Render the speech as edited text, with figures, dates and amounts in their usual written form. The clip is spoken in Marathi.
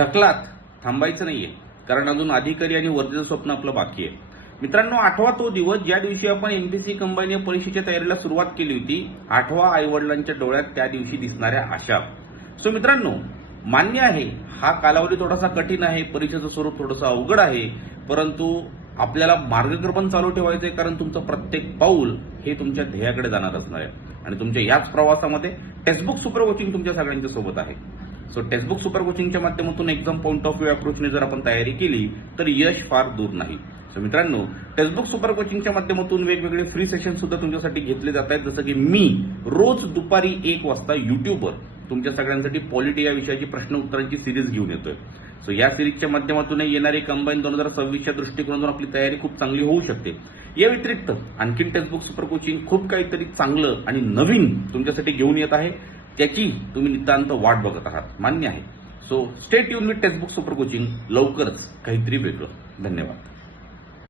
थकलात, थांबायचं नाहीये, कारण अजून अधिकारी आणि वरचं स्वप्न आपलं बाकी आहे. मित्रांनो, 8वा तो दिवस ज्या दिवशी आपण एमपीएससी कंबाईन या परीक्षेच्या तयारीला सुरुवात केली होती. 8वा आईवडिलांच्या डोळ्यात त्या दिवशी दिसणाऱ्या आशा. सो मित्रांनो, मान्य आहे हा कालावधी थोडासा कठीण आहे, परीक्षेचं स्वरूप थोडंसं अवघड आहे, परंतु आपल्याला मार्गक्रमण चालू ठेवायचं आहे, कारण तुमचं प्रत्येक पाऊल हे तुमच्या ध्येयाकडे जाणार असणार आहे. आणि तुमच्या याच प्रवासामध्ये टेक्स्टबुक सुपर कोचिंग तुमच्या सगळ्यांच्या सोबत आहे. सो टेक्स्टबुक सुपर कोचिंगच्या माध्यमातून एक्झाम पॉईंट ऑफ व्ह्यू अप्रोचने जर आपण तयारी केली तर यश फार दूर नाही. सो मित्रांनो, टेक्स्टबुक सुपर कोचिंगच्या माध्यमातून वेगवेगळे फ्री सेशन सुद्धा तुमच्यासाठी घेतले जात आहेत. जसं की मी रोज दुपारी 1 वाजता युट्यूबवर तुमच्या सगळ्यांसाठी पॉलिटी या विषयाची प्रश्न उत्तरांची सिरीज घेऊन येतोय. सो या सिरीजच्या माध्यमातून येणारी कंबाईन 2026च्या दृष्टिकोनातून आपली तयारी खूप चांगली होऊ शकते. या व्यतिरिक्त आणखी टेक्स्टबुक सुपर कोचिंग खूप काहीतरी चांगलं आणि नवीन तुमच्यासाठी घेऊन येत आहे, त्याची तुम्ही नितांत वाट बघत आहात, मान्य आहे. So stay tune with textbook super coaching. लवकरच काहीतरी वेगळं. धन्यवाद.